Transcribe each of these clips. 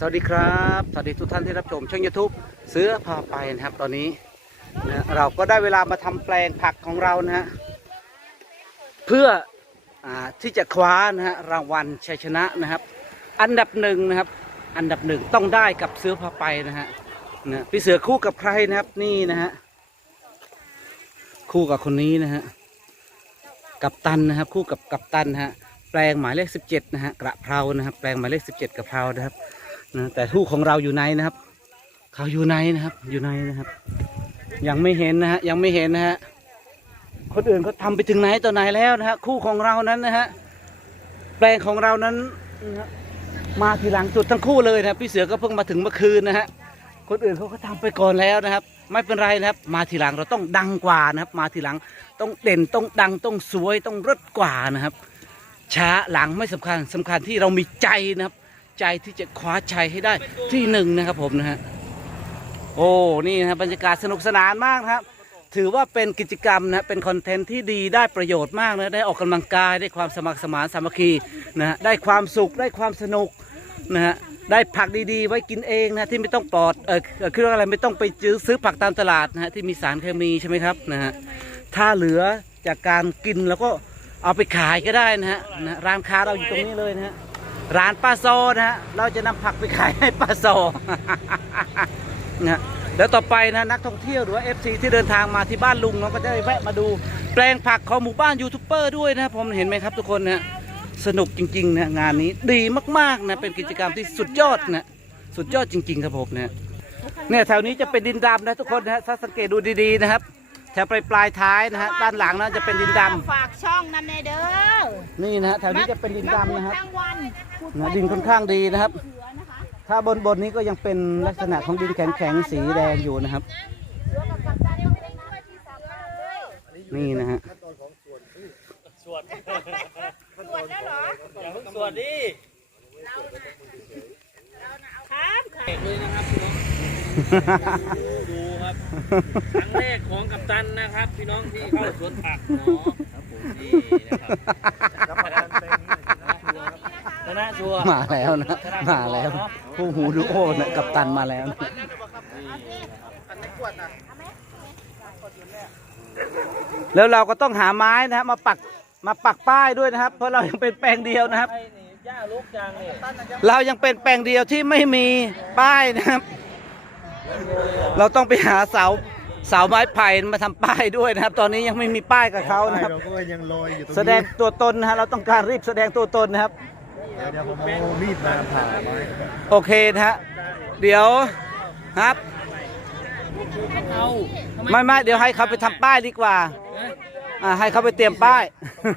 สวัสดีครับ สวัสดีทุกท่านที่รับชมช่อง YouTube เสือพาไปนะครับตอนนี้นะเราก็ได้เวลามาทำแปลงผักของเรานะฮะเพื่ออที่จะคว้านะฮะรางวัลชัยชนะนะครับ อันดับหนึ่งนะครับ อันดับหนึ่งต้องได้กับเสือพาไปนะฮะนะพี่เสือคู่กับใครนะครับนี่นะฮะคู่กับคนนี้นะฮะกับตันนะครับ คู่กับกับตันนะฮะแปลงหมายเลข 17 นะฮะกระเพรานะครับ แปลงหมายเลข 17กระเพรานะครับ นะแต่ทูกของเราอยู่ในนะครับ เขาอยู่ในนะครับ อยู่ในนะครับ ยังไม่เห็นนะฮะยังไม่เห็นนะฮะคนอื่นเขาทำไปถึงไหนต่อไหนแล้วนะฮะคู่ของเรานั้นนะฮะแปลงของเรานั้นนะมาทีหลังสุดทั้งคู่เลยนะพี่เสือก็เพิ่งมาถึงเมื่อคืนนะฮะคนอื่นเขาก็ทำไปก่อนแล้วนะครับ ไม่เป็นไรนะครับ มาทีหลังเราต้องดังกว่านะครับ มาทีหลังต้องเด่นต้องดังต้องสวยต้องรดกว่านะครับ ช้าหลังไม่สำคัญสำคัญที่เรามีใจนะครับ ใจที่จะคว้าชัยให้ได้ที่หนึ่งนะครับผมนะฮะโอ้นี่นะบรรยากาศสนุกสนานมากนะครับ ถือว่าเป็นกิจกรรมนะเป็นคอนเทนต์ที่ดีได้ประโยชน์มากนะได้ออกกำลังกายได้ความสมัครสมานสามัคคีนะฮะได้ความสุขได้ความสนุกนะฮะได้ผักดีๆ ไว้กินเองนะที่ไม่ต้องปลอดเออเอ่อคืออะไรไม่ต้องไปซื้อซื้อผักตามตลาดนะฮะที่มีสารเคมีใช่ไหมครับนะฮะถ้าเหลือจากการกินแล้วก็เอาไปขายก็ได้นะฮะนะร้านค้าเราอยู่ตรงนี้เลยนะฮะ ร้านป้าโซนะฮะเราจะนำผักไปขายให้ป้าโซนะแล้วต่อไปนะนักท่องเที่ยวหรือว่า FC ที่เดินทางมาที่บ้านลุงเนาะก็จะได้แวะมาดู แปลงผักของหมู่บ้านยูทูบเบอร์ด้วยนะผมเห็นไหมครับทุกคนนะสนุกจริงๆนะงานนี้ดีมากๆนะเป็นกิจกรรมที่สุดยอดนะสุดยอดจริง ๆ ครับผมนะเนี่ยแถวนี้จะเป็นดินดำนะทุกคนนะถ้าสังเกตดูดีๆนะครับ ถวปลายปลายๆท้ายนะฮะด้านหลังนะจะเป็นดินดำฝากช่องนั่นในเด้อนี่นะฮะแถวนี้จะเป็นดินดำนะครับทั้งวันขุดนะดินค่อนข้างดีนะครับเหลือนะคะถ้าบนบนนี้ก็ยังเป็นลักษณะของดินแข็งๆสีแดงอยู่นะครับ นี่นะฮะตรวจแล้วเหรออย่าเพิ่งสวดดิครับค่ะเอกเลยนะครับพี่น้องดูครับ ครั้งแรกของกัปตันนะครับ พี่น้องที่เข้าสวนผักเนาะครับผมนี่นะครับชนะชัวร์มาแล้วนะ มาแล้วผู้หูดูโอ้นะกับตันมาแล้วนะแล้วเราก็ต้องหาไม้นะครับ มาปักมาปักป้ายด้วยนะครับ เพราะเรายังเป็นแปลงเดียวนะครับไอ้นี่ย่าลูกจังเนี่ยเรายังเป็นแปลงเดียวที่ไม่มีป้ายนะครับ เราต้องไปหาเสาเสาไม้ไผ่มาทำป้ายด้วยนะครับ ตอนนี้ยังไม่มีป้ายกับเขานะครับ เราก็ยังลอยอยู่ตรงนี้แสดงตัวตนนะฮะเราต้องการรีบแสดงตัวตนนะครับ เดี๋ยวเดี๋ยวผมเอามีดมาผ่าไว้โอเคนะฮะเดี๋ยวครับ เอาไม่ไม่เดี๋ยวให้เขาไปทำป้ายดีกว่าอ่าให้เขาไปเตรียมป้าย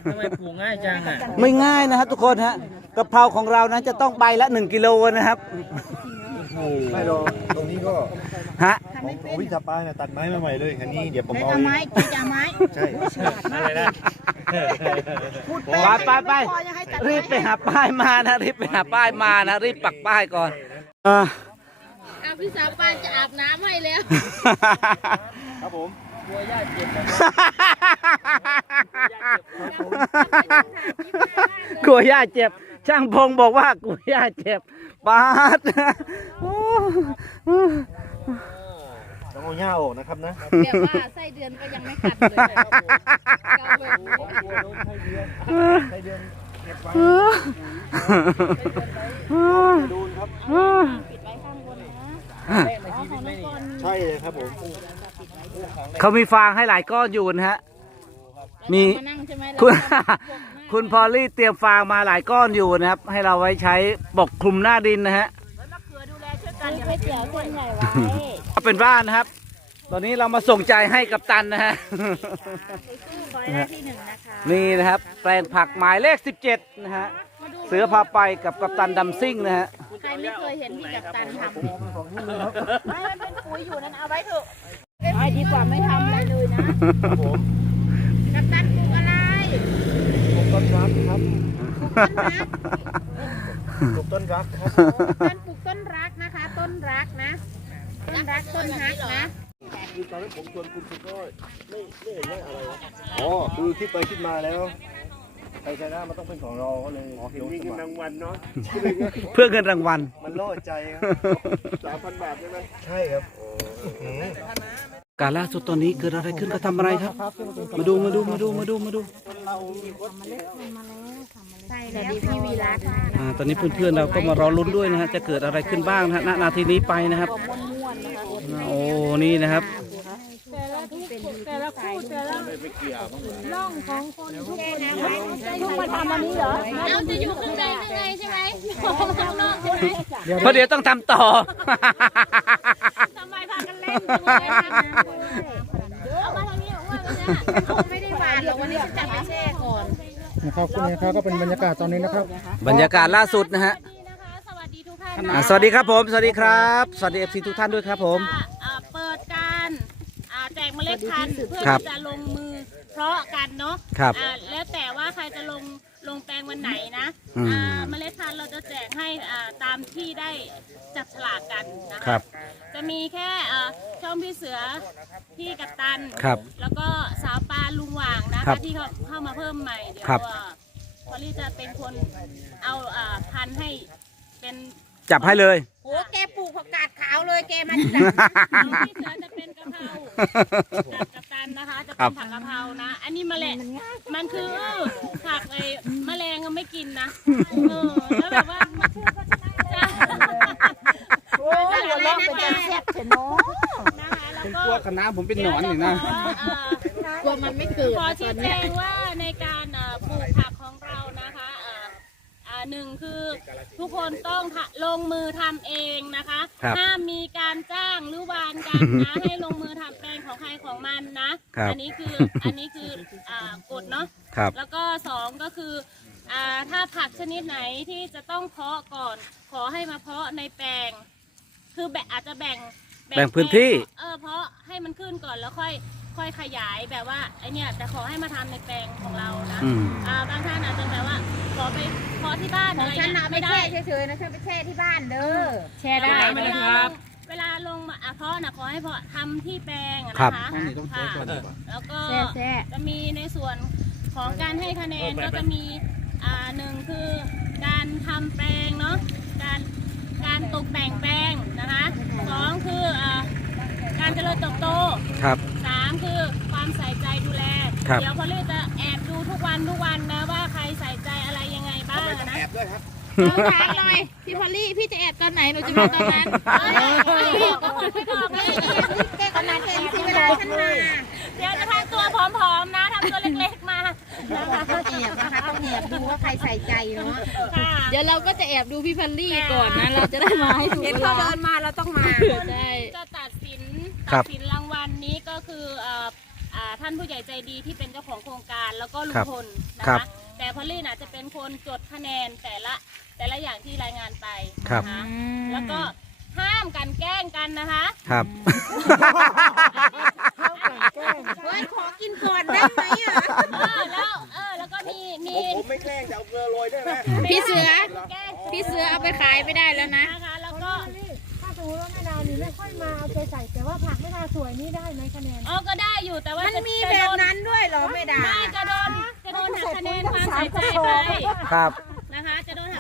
ทำไมปลูกง่ายจังอะ ไม่ง่ายนะครับทุกคนฮะกะเพราของเรานั้นจะต้องใบละ 1 กิโลนะครับ ไม่หรอกตรงนี้ก็ฮะของของวิชาป้ายนะตัดไม้มาใหม่เลยคันนี้เดี๋ยวผมได้เอาเอาไม้กินจะเอาไม้ใช่อะไรนะพูดไปไปไปพอยังให้ตัดรีบไปหาป้ายมานะรีบไปหาป้ายมานะรีบปักป้ายก่อนอ่า เอาพี่สาวปานจะอาบน้ำให้แล้ว ครับผมกลัวย่าเจ็บนะกลัวย่าเจ็บช่างพงบอกว่ากลัวย่าเจ็บ บาดโอ้ต้องเอาหญ้าออกนะครับนะแบบว่าไส้เดือนก็ยังไม่กัดเลยเกาแบบนี้กลัวโดนไส้เดือนไส้เดือนเก็บไว้ดูนครับปิดไว้ข้างบนนะแม่ในชีวิตไม่นี่ใช่เลยครับผมเขามีฟางให้หลายก้อนอยู่นะฮะมีมานั่งใช่ไหมคุณเรา คุณพอลลี่เตรียมฟางมาหลายก้อนอยู่นะครับ ให้เราไว้ใช้ปกคลุมหน้าดินนะฮะซื้อก๋วยเตี๋ยวเส้นใหญ่ไว้เอาเป็นว่านะครับ ตอนนี้เรามาส่งใจให้กับตันนะฮะขอให้ได้ที่หนึ่งนะคะนี่นะครับแปลงผักหมายเลข 17 นะฮะ เสือพาไปกับกัปตันดำซิ่งนะฮะ ใครไม่เคยเห็นพี่กัปตันทำไม่มันเป็นปุ๋ยอยู่นั่นเอาไว้เถอะไม่ดีกว่าไม่ทำอะไรเลยนะ ครับผม กัปตันปลูกอะไร ปลูกต้น รักครับปลูกต้นรักปลูกต้นรักครับต้นปลูกต้นรักนะคะ ต้นรักนะ ต้นรักต้นฮักนะคือตอนนั้นผมชวนคุณคุณก็ไม่ไม่เห็นว่าอะไรวะอ๋อคือคิดไปคิดมาแล้วใครชนะมันต้องเป็นของเราก็เลยเห็นมีเงินรางวัลเนาะเพื่อเงินรางวัลมันมันล่อใจครับสามพันบาทใช่ไหมใช่ครับ การล่าสุดตอนนี้เกิดอะไรขึ้นก็ทำอะไรครับ มาดูมาดูมาดูมาดูมาดูใช่แล้วพี่วีรัตน์อ่าตอนนี้เพื่อนๆเราก็มารอลุ้นด้วยนะฮะจะเกิดอะไรขึ้นบ้างนะฮะณนาทีนี้ไปนะครับ โอ้นี่นะครับ แต่ละคู่แต่ละร่องของคนทุกคนทุกมาทำอันนี้เหรอเราจะอยู่ข้างในข้างในใช่ไหมข้างนอกใช่ไหมเพราะเดี๋ยวต้องทำต่อทำไมพากันเล่นจังเลยเอามาทางนี้ว่าวันนี้เขาไม่ได้หวานหรอกวันนี้ฉันจะไปแช่ก่อนนะครับนี่นะครับก็เป็นบรรยากาศตอนนี้นะครับ บรรยากาศล่าสุดนะฮะสวัสดีทุกท่านอ่าสวัสดีครับผม สวัสดีครับ สวัสดีเอฟซีทุกท่านด้วยครับผมอ่าเปิดการ อ่าแจกเมล็ดพันธุ์เพื่อครับที่จะลงมือเพาะกันเนาะครับอ่าแล้วแต่ว่าใครจะลงลงแปลงวันไหนนะอืม อ่าเมล็ดพันธุ์เราจะแจกให้อ่าตามที่ได้จับฉลากกันนะะครับ จะมีแค่อ่าช่องพี่เสือพี่กัปตัน ครับ แล้วก็สาวปลาลุงหว่างนะครัคะบที่เขาเข้ามาเพิ่มใหม่ เดี๋ยวครับ อ่าพอลี่จะเป็นคนเอาอ่าพันธุ์ให้เป็นจับให้เลยโอ้แกปลูกผักกาดขาวเลยแกมาจาก พี่เสือจะเป็น กะเพรากับกัปตันนะคะ จะครัเป็นบผักกะเพรานะ อันนี้แมลงมันคือผักไอ้แมลงก็ไม่กินนะเออแล้วแบบว่าจ้ะโอ้ยหัวเราะเป็นจะแซ่บเถอะเนาะนะคะแล้วก็กลัวคณะผมเป็นหนอนอยู่นะกลัวมันไม่เกิดขอชี้แจงว่าในการเอ่อปลูกผักของเรานะคะเอ่ออ่า หนึ่งคือทุกคนต้องทะลงมือทำเองนะคะครับห้ามมีการจ้างหรือวานกันนะให้ลงมือทำแปลงของใครของมันนะครับ อันี้คืออันนี้คืออ่ากฎเนาะ ครับ แล้วก็สองก็คืออ่าถ้าผักชนิดไหนที่จะต้องเพาะก่อน ขอให้มาเพาะในแปลง คือแบ่งอาจจะแบ่ง แบ่งพื้นที่ เออเพาะให้มันขึ้นก่อนแล้วค่อยค่อยขยายแบบว่าไอเนี่ยแต่ขอให้มาทำในแปลงของเรานะอืม อ่าบางท่านอาจจะแบบว่าขอไปเพาะที่บ้านขออะงไรฉันเงี้น่ะยไม่ไม่ได้ แช่เฉยๆนะฉันไปแช่ที่บ้านเด้อ แช่ได้ เวลาลงเวลาลงมาอะเพาะนะขอให้เพาะทำที่แปลงอะครันะบคะค่ะแล้วก็แช่แช่จะมีในส่วนของการให้คะแนนก็จะมีอ่าหนึ่งคือการทำแปลงเนาะการ การตกแต่งแปลงนะคะสองคืออ่าการเจริญเติบโตครับสามคือความใส่ใจดูแลครับเดี๋ยวพอลี่จะแอบดูทุกวันทุกวันนะว่าใครใส่ใจอะไรยังไงบ้างอะนะเราถามหน่อยพี่พอลลี่พี่จะแอบตอนไหนหนูจะมาตอนนั้นไม่บอกก็คงไม่บอกนะแกขนาดแกที่เวลาฉันมาเดี๋ยวจะทำตัวผอมๆนะทำตัวเล็กๆมานะคะ ต้องแอบนะคะต้องแอบดูว่าใครใส่ใจเนาะค่ะเดี๋ยวเราก็จะแอบดูพี่พันลี่ก่อนนะ เราจะได้มาให้ถูกเห็นเวเขาลาเดินมาเราต้องมาใช่จะตัดสินครัตับ ดสินรางวัลนี้ก็คือเอ่ออ่าท่านผู้ใหญ่ใจดีที่เป็นเจ้าของโครงการแล้วก็ลุครังบพลนะครัคะบแต่พอลลี่น่ะจะเป็นคนจดคะแนนแต่ละแต่ละอย่างที่รายงานไปครับ นะคะแล้วก็ ห้ามกันแกล้งกันนะคะครับ เฮ้ยขอกินก่อนได้ไหมอะเออแล้วเออแล้วก็มีมีผมไม่แกล้งจะเอาเกลือโรยได้ไหมพี่เสือ แกล้งพี่เสือเอาไปขายไม่ได้แล้วนะ นะคะ แล้วก็ถ้าสมมติว่าแม่ดานี่ไม่ค่อยมาเอาใจใส่แต่ว่าผักแม่ดาสวยนี่ได้ไหมคะแนนอ๋อก็ได้อยู่แต่ว่ามันจะมีจะแบโดบนนั้นด้วยเหรอไม่ได้ไม่จะโดนจะโดนหักคะแนนความใส่ใจไป ครับนะ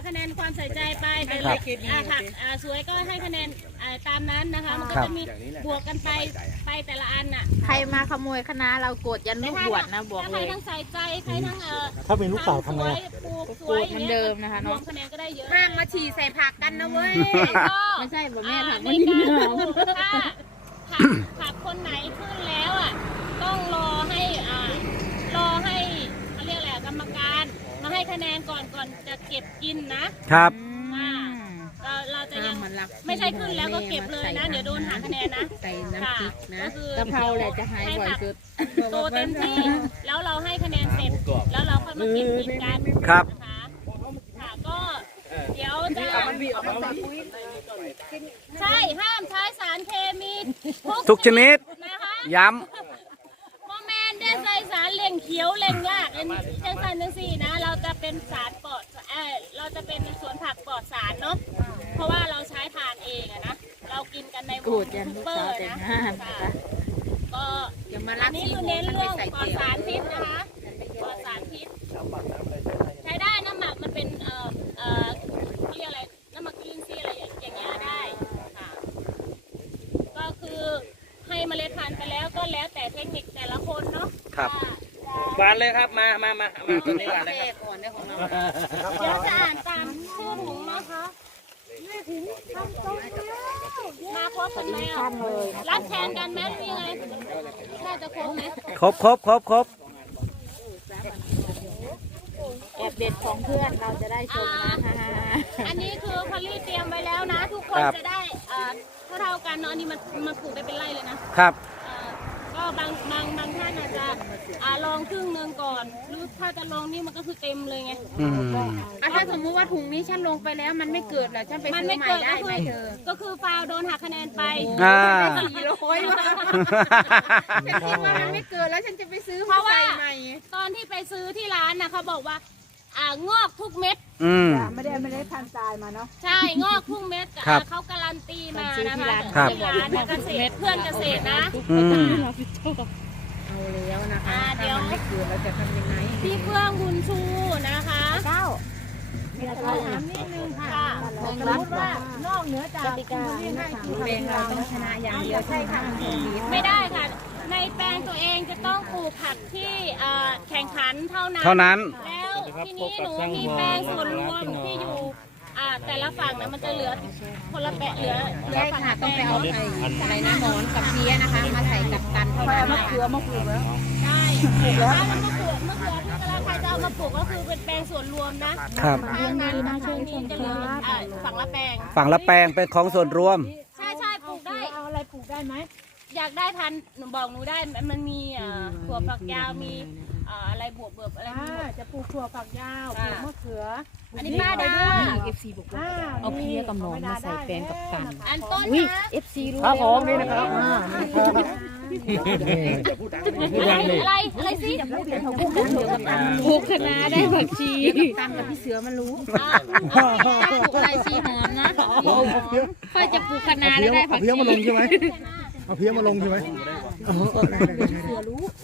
คะจะโดนหักคะแนนความใส่ใจไปแต่ครับอ่าผักอ่าสวยก็ให้คะแนนอ่าตามนั้นนะคะ มันก็ครับจะมีบวกกันไปไปแต่ละอันน่ะใครมาขโมยคณะเราโกรธยันลูกบวชนะบอกถ้าเลใครย ทั้งใส่ใจใครทั้งเออถ้าเป็นลูกสาวทำไง สวยปลูกสวยปลูกเหมือนเดิมนะคะรเนาะวมคะแนนก็ได้เยอะห้ามมาฉี่ใส่ผักกันนะเว้ย แล้วก็ ไม่ใช่บอกแม่อ่าถามในว่ายิงการเหรอ ถ้าผักผักคนไหนขึ้นแล้วอะ ต้องรอ อนก่อนจะเก็บกินนะครับ อ่าเราเราจะยังห้ามมารักไม่ใช่ขึ้นแล้วก็เก็บเลยนะ เดี๋ยวโดนหักคะแนนนะ ใส่น้ำค่ะพริกนะก็คือกะเพราแหละจะหายบ่อยสุดโตเต็มที่แล้วเราให้คะแนนเสร็จแล้วเราค่อยมาเก็บกินกันครับ นะคะค่ะก็เดี๋ยวจะใช่ห้ามใช้สารเคมีทุกชนิดนะคะย้่นเขียวเล่งรากอันจังสันจังสี่นะ เราจะเป็นสารปลอดเออเราจะเป็นสวนผักปลอดสารเนาะเพราะว่าเราใช้ทานเองนะเรากินกันในกูดยังลูกสาวแต่งก็อันนี้คือเน้นเรื่องปลอดสารพิษนะคะปลอดสารพิษใช้ได้น้ำหมักมันเป็นเอ่อเอ่อเรียกอะไรน้ำหมักกินซี่อะไรอย่างเงี้ยได้ค่ะก็คือให้เมล็ดพันธุ์ไปแล้วก็แล้วแต่เทคนิคแต่ละคนเนาะครับ บานเลยครับมามามามาตอนนี้บานเลยครับก่อนได้ของเราเดี๋ยวจะอ่านตามชื่อถุงนะคะมาครบกันไหมอะรับแทนกันไหมหรือยังไงน่าจะครบไหมครบครบครบครบแอบเด็ดของเพื่อนเราจะได้ชมนะคะอันนี้คือพอลลี่เตรียมไว้แล้วนะ ทุกคนจะได้เอ่อเท่าๆกันเนาะอันนี้มันมันปลูกได้เป็นไร่เลยนะครับเอ่อก็ บางบางบางท่านอาจจะอ่าลองครึ่งหนึ่งก่อนหรือถ้าจะลองนี่มันก็คือเต็มเลยไง อืม อะถ้าสมมุติว่าถุงนี้ฉันลงไปแล้วมันไม่เกิดเหรอฉันไปมันซื้ไม่อใหม่เกิดได้ก็ไหมคือเธอก็คือฟาวโดนหักคะแนนไป อ่า สี่ร้อยว่ะฉันคิดว่ามันไม่เกิดแล้วฉันจะไปซื้อเพมาราะว่าใส่ใหม่ ตอนที่ไปซื้อที่ร้านนะเขาบอกว่า อ่างอกทุกเม็ด อืมไม่ได้ไม่ได้พันตายมาเนาะ ใช่ งอกทุกเม็ดครับอ่าเขาการันตีมานะคะครับ ที่ร้านนะเกษตรเพื่อนเกษตรนะ อืม เอาแล้วนะคะอ่าเดี๋ยวถ้ามันไม่เกิดเราจะทำยังไงพี่เฟื่องบุญชูนะคะเก้าอยากจะถามนิดนึงค่ะค่ะสมมติว่านอกเหนือจากคุณเรียนให้คุณแบงเราต้องชนะอย่างเดียวใช่ค่ะไม่ได้ค่ะ ในแปลงตัวเองจะต้องปลูกผักที่เอ่อแข่งขันเท่านั้น เท่านั้น แล้วทีนี้หนูมีแปลงส่วนรวมที่อยู่อ่าแต่ละฝั่งนะมันจะเหลือคนละแปะเหลือเหลือใช่ฝั่งค่ะละแปต้องลไปงเอาเนาะไอ้อะไรนะหนอนกับเพี้ยนะคะ มาใส่กับกันเท่านั้นมะเขือมะเขือแล้วใช่ถ้ามันมะเขือมะเขือที่กำลังใครจะเอามาปลูกก็คือเป็นแปลงส่วนรวมนะครับถ้านั้นทางนี้จะเหลืออ่าฝั่งละแปลง ฝั่งละแปลงเป็นของส่วนรวม ใช่ใช่ปลูกได้เอาอะไรปลูกได้ไหม อยากได้พันธุ์หนูบอกหนูได้มันมีเอ่อถั่วฝักยาวมีเอ่ออะไรบวบเบิบอะไรอ่ามีหมด จะปลูกถั่วฝักยาวปลูกมะเขืออันนี้ป้าดา เอฟซีบอกว่าอ่าเอาเพี้ยกับหนอนมาใส่แปลงกับกัน อันต้นอุ้ยนะ เอฟซีรู้ครับผมแล้วนี่นะครับอ่านี่ครับอะไรอะไรอะไรสิปลูกคณะได้ผักชีตามกับพี่เสือมันรู้อะปลูกอะไรชีหอมนะค่อยจะปลูกคณะแล้วได้ผัเอากเพี้ยชีมาลงใช่ไหม เอาเพี้ยมาลงใช่ไหม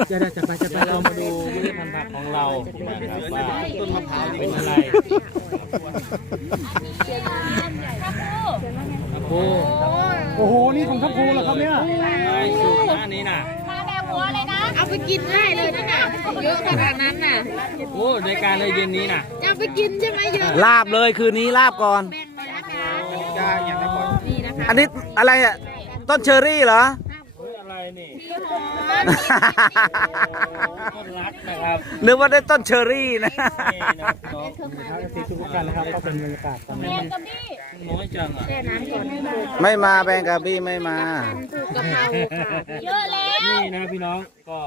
จะได้จะไปจะไปเรามาดูเมล็ดพันธุ์ผักของเรานะครับว่าต้นมะพร้าวเป็นอะไรถ้าพูโอ้โอ้โห นี่ของทัพพูเหรอครับเนี่ยไม่สูตรนะอันนี้น่ะมาแบบหัวเลยนะ เอาไปกินง่ายเลยนะน่ะเยอะขนาดนั้นน่ะโอ้ในการเลยเย็นนี้น่ะจะไปกินใช่ไหมเยอะลาบเลยคืนนี้ลาบก่อน อันนี้อะไรอะ ต้นเชอรี่เหรออะไรนี่ต้นรักนะครับนึกว่าได้ต้นเชอรี่นะ นี่นะครับน้องที่ทุกท่านนะครับก็เป็นบรรยากาศตอนเรีนี้ยนกับพี่น้อยจังอะแช่น้ำก่อนไม่มาแบงกาบี้ไม่มาปลูกกะเพราค่ะเยอะแล้ว นี่นะพี่น้องก็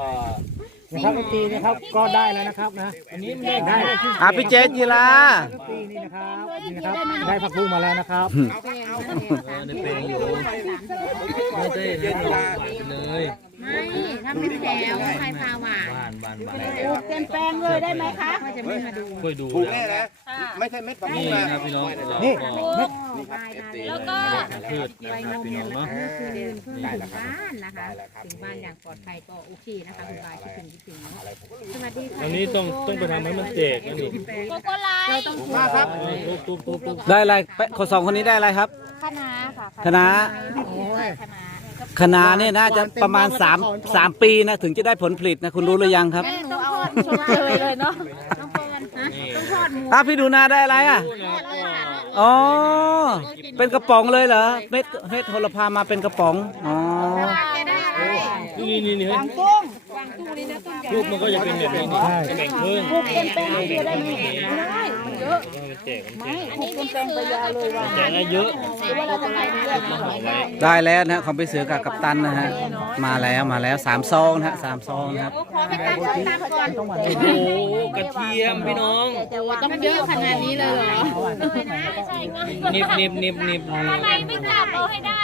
นะครับตีนะครับก็ได้แล้วนะครับนะอันนี้ไม่ได้ได้ที่อะพี่เจนยีราตีนี่นะครับนี่นะครับได้ผักบุ้งมาแล้วนะครับในเพลงอยู่ไม่ได้เล่นหวานเลยไม่ถ้าไม่แถวใครพาหวานหวานหวานหวานปลูกเป็นแปลงเลยได้ไหมคะก็จะไม่มาดูค่อยดูถูกแล้แน่วนะค่ะไม่ใช่เม็ดผักบุ้นี่งนะนะพี่ น้องเรานี่ก็แล้วก็ พืชนะครับพี่น้องเนาะคือเดินเพื่อถึงบ้านนะคะถึงบ้านอย่างปลอดภัยก็โอเคนะคะคุณบายคิดถึงคิดถึงเนาะสวัสดีค่ะอันนี้ต้องต้องไปทำให้มันแตกนะนี่ โกโก้ไลท์มาครับตุ๊บตุ๊บตุ๊บตุ๊บได้อะไรไปคนสองคนนี้ได้อะไรครับ คณะค่ะคณะ โอ้ย คณะคณะเนี่ยน่าจะประมาณ3 3ปีนะ ถึงจะได้ผลผลิตนะ คุณรู้หรือยังครับต้องทอดชมเชยเลยเนาะต้องเปิดนะต้องทอดหมูอะพี่ดูนาได้อะไรอะอ๋ อ เป็นกระป๋องเลยเหรอ เม็ดเม็ดโหระพามาเป็นกระป๋อง อ๋อ นี่นี่นี่เฮ้ยลูกมันก็จะเป็นแบบนี้นี่จะแบ่งครึ่งเป็นแปลงเดียวได้ไหมได้มันเยอะมันแตกมันแตกอันนี้พี่เสือกับพี่แตกได้เยอะว่าเราจะไปเรื่อยมาห่อไว้ ได้แล้วนะของพี่เสือกับกัปตันนะฮะมาแล้วมาแล้วสามซองนะฮะสามซองนะครับขอไปตามส้มตำก่อนต้องหวานโอ้โหกระเทียมพี่น้องต้องเยอะขนาดนี้เลยเหรอใช่ง่ายนิบนิบนิบนิบทำไมไม่จับเอาให้ได้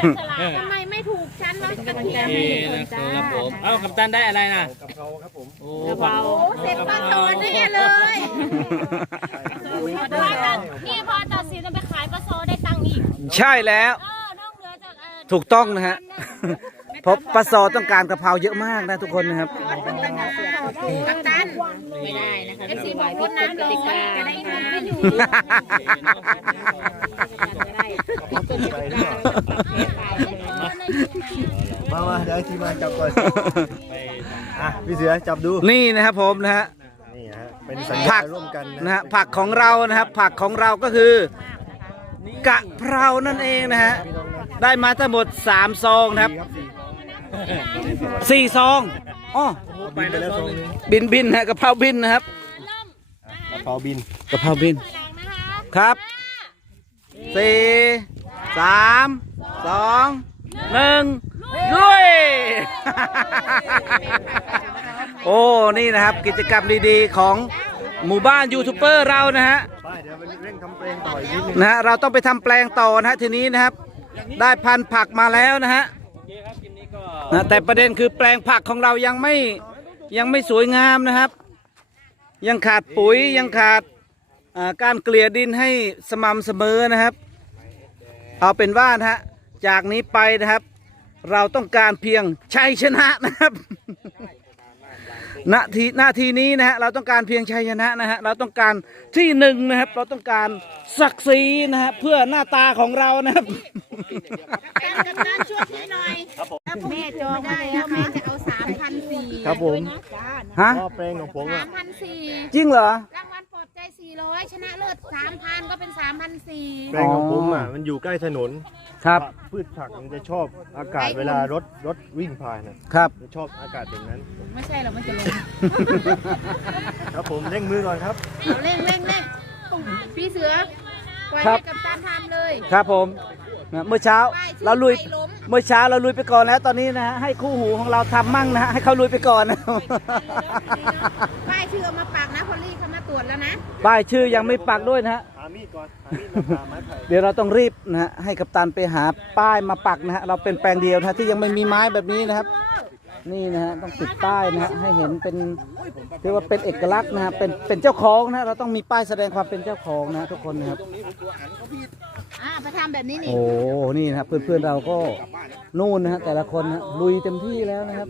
จับฉลากทำไมไม่ถูกชั้นวะกระเทียมนี่นะครับผมเอ้ากัปตันได้อะไรนะกะเพราครับผมโอ้ผัดเสร็จปลาโซนแน่เลยพอตัดนี่พอตัดสินจะไป ใช่แล้ว เออนอกเหนือจากเอ่อถูกต้องนะฮะ เพราะปลาซอต้องการกะเพราเยอะมากนะทุกคนนะครับ กัปตันไม่ได้นะคะเอฟซีบอกคนน้ำลงจะได้น้ำไม่อยู่จะได้มามาเดี๋ยวจะให้ทีมงานจับก่อนอะพี่เสือจับดู นี่นะครับผมนะฮะ นี่ฮะ เป็นสัญผัญาก ร่วมกันนะฮะผักของเรานะครับ ผักของเราก็คือ กะเพรานั่นเองนะฮะ ได้มาทั้งหมด3ซองนะครับครับสี่สี่ซองอ๋อไปแล้วซองหนึงบินบินฮะกะเพราบินนะครับกระเพราบินกะเพราบินหลังนะคะครับสี่สามสองหนึ่งลุยโอ้ นี่นะครับกิจกรรมดีๆของหมู่บ้านยูทูบเบอร์เรานะฮะไป เดี๋ยวไปเร่งทำเพลงต่ออีกนิดนึงนะฮะเราต้องไปทำแปลงต่อนะฮะทีนี้นะครับ ได้พันธุ์ผักมาแล้วนะฮะโอเคครับคลิปนี้ก็นะแต่ประเด็นคือแปลงผักของเรายังไม่ยังไม่สวยงามนะครับ ยังขาดปุ๋ยยังขาดอ่าการเกลี่ยดินให้สม่ำเสมอนะครับ เอาเป็นว่านะฮะจากนี้ไปนะครับ เราต้องการเพียงชัยชนะนะครับ ณทีหน้าทีนี้นะฮะเราต้องการเพียงชัยชนะนะฮะเราต้องการที่หนึ่งนะครับ เราต้องการศักดิ์ศรีนะฮะเพื่อหน้าตาของเรานะครับ การกำนันช่วยพี่หน่อยแม่จองได้แล้วแม่จะเอาสามพันสี่ครับผมฮะก็เพลงของผมสาอะมพันสี่จริงเหรอ ราง วัลปลอบใจสี่ร้อยชนะเลิศสามพันก็เป็นสามพันสี่เพลงของผมอะมันอยู่ใกล้ถนนครับ พืชผักมันจะชอบอากาศเวลารถรถวิ่งผ่านนะครับ จะชอบอากาศแบบนั้น ไม่ใช่หรอกมันจะลงครับผมเร่งมือก่อนครับ เอาเร่งเร่งเร่งพี่เสือปล่อยครัให้บกับตันทำเลยครับผมนะเมื่อเช้าป้ายชื่อเราลุยไฟล้มเมื่อเช้าเราลุยไปก่อนแล้วตอนนี้นะฮะให้คู่หูของเราทำมั่งนะฮะให้เขาลุยไปก่อนนะ ป้ายชื่อเอามาปักนะพอลลี่เขามาต รวจแล้วนะ ป้ายชื่อยังไม่ปักด้วยนะฮะ หามีดก่อน หามีดมาผ่าไม้ไผ่เดี๋ยวเราต้องรีบนะฮะให้กัปตันไปหาป้ายมาปักนะฮะเราเป็นแปลงเดียวนะฮะที่ยังไม่มีไม้แบบนี้นะครับ นี่นะฮะต้องติดป้ายนะฮะให้เห็นเป็นเรียกว่าเป็นเอกลักษณ์นะฮะเป็นเป็นเจ้าของนะฮะเราต้องมีป้ายแสดงความเป็นเจ้าของนะฮะทุกคนนะครับ อ่าไปทำแบบนี้นี่ โอ้นี่นะครับเพื่อนๆเราก็นู่นนะฮะแต่ละคนนะลุยเต็มที่แล้วนะครับ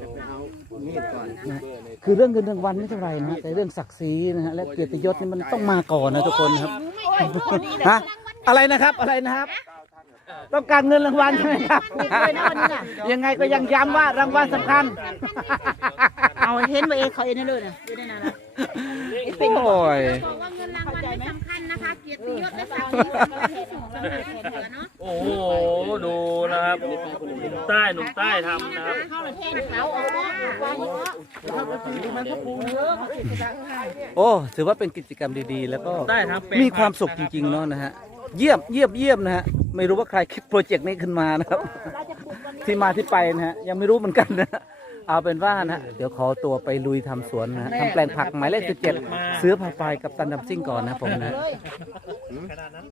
นะคือเรื่องเงินรางวัลไม่เท่าไหร่นะฮะแต่เรื่องศักดิ์ศรีนะฮะและเกียรติยศนี่มันต้องมาก่อนนะทุกคนนะครับ ฮะอะไรนะครับอะไรนะครับ ต้องการเงินรางวัลใช่ไหมครับ ยังไงก็ยังย้ำว่ารางวัลสำคัญ เอาเห็นว่าเองเขาเองนั่นเลยนะอยู่ในนั้นนะ โอ้ย เกียรติยศและศักดิ์ศรีสำคัญที่สุดสำหรับคนเหนือเนาะโอ้โห ดูนะครับหนุ่มใต้หนุ่มใต้ทำนะครับ เข้าประเทศเขาออกมาออกมาโอ้ถือว่าเป็นกิจกรรมดีๆ แล้วก็ได้ครับเป็น มีความสุขจริงๆเนาะนะฮะเยี่ยมเยี่ยมเยี่ยมนะฮะไม่รู้ว่าใครคิดโปรเจกต์นี้ขึ้นมานะครับ ที่มาที่ไปนะฮะยังไม่รู้เหมือนกันนะฮะ เอาเป็นว่านะเดี๋ยวขอตัวไปลุยทำสวนนะทำแปลงผักหมายเลขสิบเจ็ดซื้อผักไปกับตันดัมซิ่งก่อนนะผมนะ